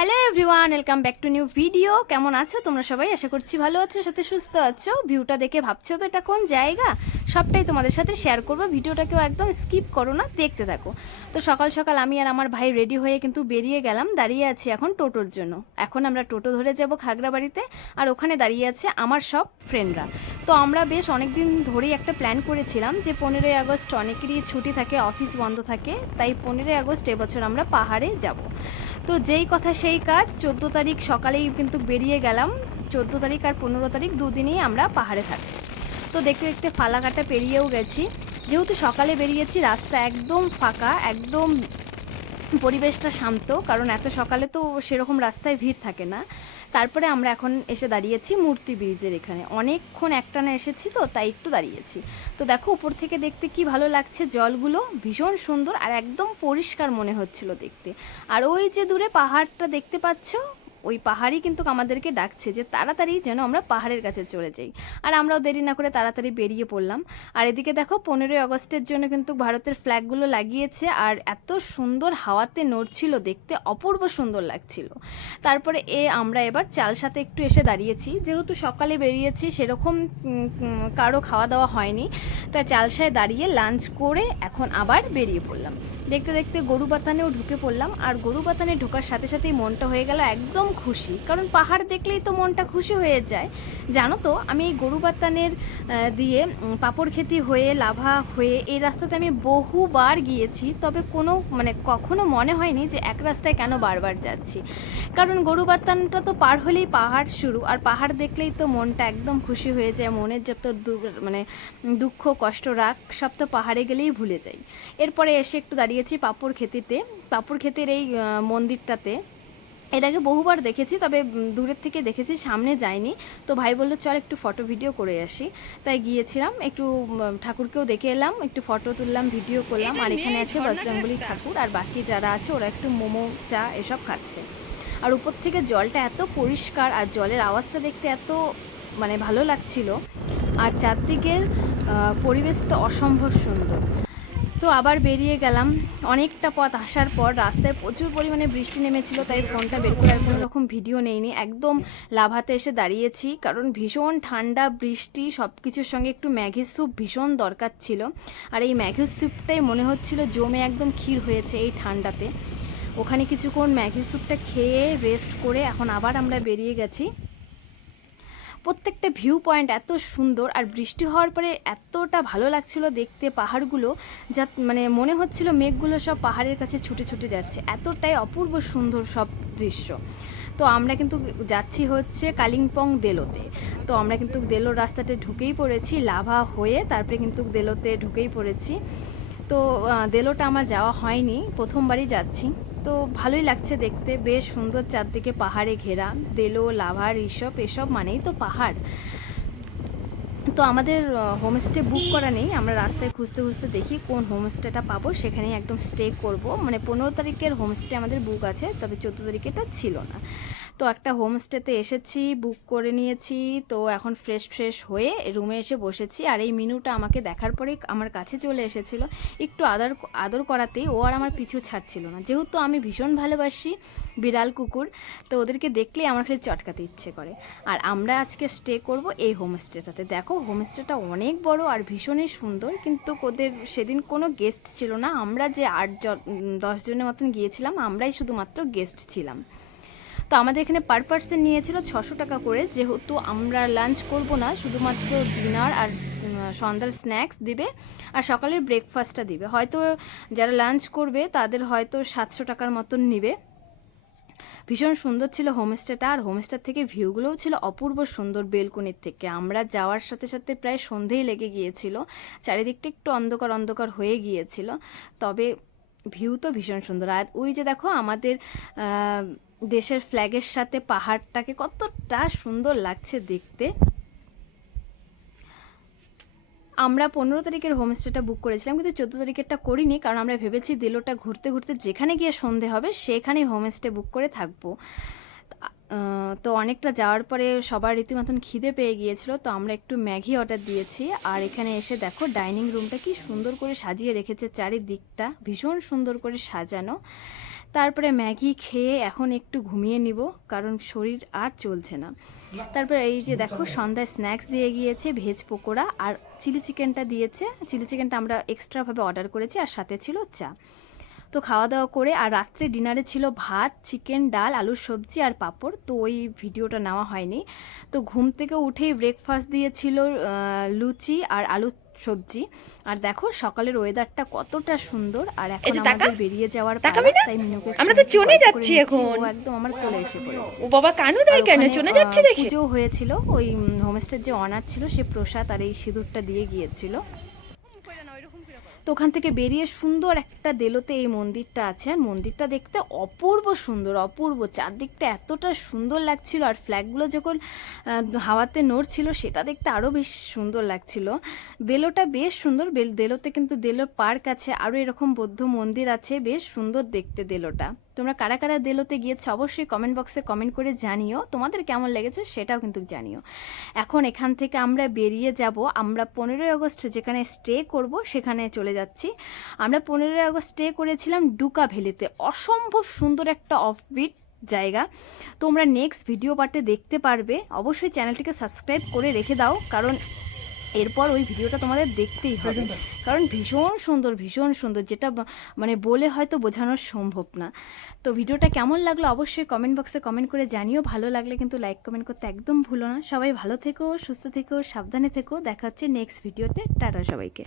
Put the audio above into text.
Hello everyone, welcome back to new video. কেমন আছো তোমরা সবাই? আশা করছি ভালো আছো, সাথে সুস্থ আছো। ভিউটা দেখে ভাবছো তো এটা কোন জায়গা, সবটাই তোমাদের সাথে শেয়ার করবো। ভিডিওটাকেও একদম স্কিপ করো না, দেখতে থাকো। তো সকাল সকাল আমি আর আমার ভাই রেডি হয়ে কিন্তু বেরিয়ে গেলাম। দাঁড়িয়ে আছি এখন টোটোর জন্য। এখন আমরা টোটো ধরে যাব খাগড়াবাড়িতে, আর ওখানে দাঁড়িয়ে আছে আমার সব ফ্রেন্ডরা। তো আমরা বেশ অনেক দিন ধরেই একটা প্ল্যান করেছিলাম যে 15ই আগস্ট অনেকেরই ছুটি থাকে, অফিস বন্ধ থাকে, তাই 15ই আগস্ট এবছর আমরা পাহাড়ে যাব। তো যেই কথা সেই কাজ, 14 তারিখ সকালেই কিন্তু বেরিয়ে গেলাম। 14 তারিখ আর 15 তারিখ দুদিনই আমরা পাহাড়ে থাকি। তো দেখতে দেখতে ফালাকাটা পেরিয়েও গেছি। যেহেতু সকালে বেরিয়েছি, রাস্তা একদম ফাঁকা, একদম পরিবেশটা শান্ত, কারণ এত সকালে তো সেরকম রাস্তায় ভিড় থাকে না। তারপরে আমরা এখন এসে দাঁড়িয়েছি মূর্তি ব্রিজের এখানে। অনেকক্ষণ একটানা এসেছি তো, তাই একটু দাঁড়িয়েছি। তো দেখো উপর থেকে দেখতে কি ভালো লাগছে, জলগুলো ভীষণ সুন্দর আর একদম পরিষ্কার মনে হচ্ছিল দেখতে। আর ওই যে দূরে পাহাড়টা দেখতে পাচ্ছ, ওই পাহাড়ই কিন্তু আমাদেরকে ডাকছে যে তাড়াতাড়ি যেন আমরা পাহাড়ের কাছে চলে যাই। আর আমরাও দেরি না করে তাড়াতাড়ি বেরিয়ে পড়লাম। আর এদিকে দেখো 15ই আগস্টের জন্য কিন্তু ভারতের ফ্ল্যাগগুলো লাগিয়েছে, আর এত সুন্দর হাওয়াতে নড়ছিল, দেখতে অপূর্ব সুন্দর লাগছিল। তারপরে আমরা এবার চালসাতে একটু এসে দাঁড়িয়েছি। যেহেতু সকালে বেরিয়েছি, সেরকম কারো খাওয়া দাওয়া হয়নি, তাই চালসায় দাঁড়িয়ে লাঞ্চ করে এখন আবার বেরিয়ে পড়লাম। দেখতে দেখতে গরুবাথানেও ঢুকে পড়লাম। আর গরুবাথানে ঢোকার সাথে সাথেই মনটা হয়ে গেল একদম খুশি, কারণ পাহাড় দেখলেই তো মনটা খুশি হয়ে যায়। জানো তো, আমি এই গরুবাথানের দিয়ে পাপড়খেতি হয়ে লাভা হয়ে এই রাস্তাতে আমি বহুবার গিয়েছি, তবে কখনো মনে হয়নি যে এক রাস্তায় কেন বারবার যাচ্ছি। কারণ গরুবাথানটা তো পার হলেই পাহাড় শুরু, আর পাহাড় দেখলেই তো মনটা একদম খুশি হয়ে যায়। মনের যত দুঃখ কষ্ট রাগ সব তো পাহাড়ে গেলেই ভুলে যাই। এরপরে এসে একটু দাঁড়িয়েছি পাপড়খেতিতে। পাপড়খেতির এই মন্দিরটাতে এর আগে বহুবার দেখেছি, তবে দূরের থেকে দেখেছি, সামনে যাইনি। তো ভাই বললো চল একটু ফটো ভিডিও করে আসি, তাই গিয়েছিলাম। একটু ঠাকুরকেও দেখে এলাম, একটু ফটো তুললাম, ভিডিও করলাম। আর এখানে আছে বজরংবলী ঠাকুর, আর বাকি যারা আছে ওরা একটু মোমো চা এসব খাচ্ছে। আর উপর থেকে জলটা এত পরিষ্কার, আর জলের আওয়াজটা দেখতে এত ভালো লাগছিল। আর চারদিকের পরিবেশ তো অসম্ভব সুন্দর। তো আবার বেরিয়ে গেলাম। অনেকটা পথ আসার পর রাস্তায় প্রচুর পরিমাণে বৃষ্টি নেমেছিল, তাই ফোনটা বের করে আর কোনো রকম ভিডিও নেইনি। একদম লাভাতে এসে দাঁড়িয়েছি, কারণ ভীষণ ঠান্ডা, বৃষ্টি সব কিছুর সঙ্গে একটু ম্যাগি স্যুপ ভীষণ দরকার ছিল। আর এই ম্যাগি স্যুপটাই মনে হচ্ছিল জমে একদম ক্ষীর হয়েছে এই ঠান্ডাতে। ওখানে কিছুক্ষণ ম্যাগি স্যুপটা খেয়ে রেস্ট করে এখন আবার আমরা বেরিয়ে গেছি। প্রত্যেকটা ভিউ পয়েন্ট এত সুন্দর, আর বৃষ্টি হওয়ার পরে এতটা ভালো লাগছিল দেখতে পাহাড়গুলো, যা মনে হচ্ছিল মেঘগুলো সব পাহাড়ের কাছে ছুটে ছুটে যাচ্ছে, এতটাই অপূর্ব সুন্দর সব দৃশ্য। তো আমরা কিন্তু যাচ্ছি হচ্ছে কালিম্পং দেলোতে। তো আমরা কিন্তু দেলোর রাস্তাতে ঢুকেই পড়েছি, লাভা হয়ে তারপরে কিন্তু দেলোতে ঢুকেই পড়েছি। তো দেলোটা আমার যাওয়া হয়নি, প্রথমবারই যাচ্ছি। তো ভালোই লাগছে দেখতে, বেশ সুন্দর, চারদিকে পাহাড়ে ঘেরা। দেলো, লাভা, ঋষভ এসব মানেই তো পাহাড়। তো আমাদের হোমস্টে বুক করা নেই, আমরা রাস্তায় খুঁজতে খুঁজতে দেখি কোন হোমস্টেটা পাবো, সেখানেই একদম স্টে করব। 15 তারিখের হোমস্টে আমাদের বুক আছে, তবে 14 তারিখেটা ছিল না। তো একটা হোমস্টেতে এসেছি, বুক করে নিয়েছি। তো এখন ফ্রেশ ফ্রেশ হয়ে রুমে এসে বসেছি। আর এই মিনুটা আমাকে দেখার পরেই আমার কাছে চলে এসেছিল। একটু আদর করাতেই ও আর আমার পিছু ছাড়ছিল না। যেহেতু আমি ভীষণ ভালোবাসি বিড়াল কুকুর, তো ওদেরকে দেখলেই আমার খালি চটকাতে ইচ্ছে করে। আর আমরা আজকে স্টে করব এই হোমস্টেটাতে। দেখো হোমস্টেটা অনেক বড় আর ভীষণই সুন্দর, কিন্তু ওদের সেদিন কোনো গেস্ট ছিল না। আমরা যে 8-10 জনের মতন গিয়েছিলাম, আমরাই শুধুমাত্র গেস্ট ছিলাম। তো আমাদের এখানে পার পার্সন নিয়েছিল 600 টাকা করে। যেহেতু আমরা লাঞ্চ করব না, শুধুমাত্র ডিনার আর সন্ধ্যার স্ন্যাক্স দিবে, আর সকালের ব্রেকফাস্টটা দিবে। হয়তো যারা লাঞ্চ করবে তাদের হয়তো 700 টাকার মতন নিবে। ভীষণ সুন্দর ছিল হোমস্টেটা, আর হোমস্টের থেকে ভিউগুলোও ছিল অপূর্ব সুন্দর। বেলকনির থেকে আমরা যাওয়ার সাথে সাথে প্রায় সন্ধেই লেগে গিয়েছিল, চারিদিকটা একটু অন্ধকার অন্ধকার হয়ে গিয়েছিল, তবে ভিউ তো ভীষণ সুন্দর। আর ওই যে দেখো আমাদের দেশের ফ্ল্যাগের সাথে পাহাড়টাকে কতটা সুন্দর লাগছে দেখতে। আমরা 15 তারিখের হোমস্টেটা বুক করেছিলাম, কিন্তু 14 তারিখেরটা করিনি, কারণ আমরা ভেবেছি দিলোটা ঘুরতে ঘুরতে যেখানে গিয়ে সন্ধে হবে সেখানেই হোমস্টে বুক করে থাকবো। তো অনেকটা যাওয়ার পরে সবার রীতিমতন খিদে পেয়ে গিয়েছিল, তো আমরা একটু ম্যাগি অর্ডার দিয়েছি। আর এখানে এসে দেখো ডাইনিং রুমটা কি সুন্দর করে সাজিয়ে রেখেছে, চারিদিকটা ভীষণ সুন্দর করে সাজানো। তারপরে ম্যাগি খেয়ে এখন একটু ঘুমিয়ে নিব, কারণ শরীর আর চলছে না। তারপরে এই যে দেখো সন্ধ্যায় স্ন্যাক্স দিয়ে গিয়েছে ভেজ পকোড়া, আর চিলি চিকেনটা দিয়েছে। চিলি চিকেনটা আমরা এক্সট্রাভাবে অর্ডার করেছি, আর সাথে ছিল চা। তো খাওয়া দাওয়া করে, আর রাত্রে ডিনারে ছিল ভাত, চিকেন, ডাল, আলুর সবজি আর পাঁপড়। তো ওই ভিডিওটা নেওয়া হয়নি। তো ঘুম থেকে উঠেই ব্রেকফাস্ট দিয়েছিল লুচি আর আলু সবজি। আর দেখো সকালের ওয়েদারটা কতটা সুন্দর। আর এখন আমাদের বেরিয়ে যাওয়ার পালা, তাই মিনুকে আমরা তো চলে যাচ্ছি এখন। ও একদম আমার কোলে এসে পড়েছে। ও বাবা কানু দেয় কেন, চলে যাচ্ছি দেখে। পুজো হয়েছিল, ওই হোমস্টের যে অনার ছিল সে প্রসাদ আর এই সিঁদুরটা দিয়ে গিয়েছিল। তো ওখান থেকে বেরিয়ে সুন্দর একটা দেলোতে এই মন্দিরটা আছে, আর মন্দিরটা দেখতে অপূর্ব সুন্দর, অপূর্ব। চারদিকটা এতটা সুন্দর লাগছিল, আর ফ্ল্যাগগুলো যখন হাওয়াতে নড়ছিল সেটা দেখতে আরও বেশ সুন্দর লাগছিল। দেলোটা বেশ সুন্দর। দেলোতে কিন্তু দেলোর পার্ক আছে, আরও এরকম বৌদ্ধ মন্দির আছে, বেশ সুন্দর দেখতে দেলোটা। তোমরা কারা কারা দেলোতে গিয়েছো অবশ্যই কমেন্ট বক্সে কমেন্ট করে জানিও, তোমাদের কেমন লেগেছে সেটাও কিন্তু জানিও। এখন এখান থেকে আমরা বেরিয়ে যাব, আমরা 15ই আগস্ট যেখানে স্টে করব সেখানে চলে যাচ্ছি। আমরা 15ই আগস্ট স্টে করেছিলাম ডুকা ভ্যালিতে, অসম্ভব সুন্দর একটা অফবিট জায়গা। তোমরা নেক্সট ভিডিও পার্টে দেখতে পারবে। অবশ্যই চ্যানেলটিকে সাবস্ক্রাইব করে রেখে দাও, কারণ এরপর ওই ভিডিওটা তোমাদের দেখতেই হবে, কারণ ভীষণ সুন্দর, ভীষণ সুন্দর, যেটা মানে বলে হয়তো বোঝানো সম্ভব না। তো ভিডিওটা কেমন লাগলো অবশ্যই কমেন্ট বক্সে কমেন্ট করে জানিও। ভালো লাগলে কিন্তু লাইক কমেন্ট করতে একদম ভুলো না। সবাই ভালো থেকো, সুস্থ থেকো, সাবধানে থেকো। দেখা হচ্ছে নেক্সট ভিডিওতে। টাটা সবাইকে।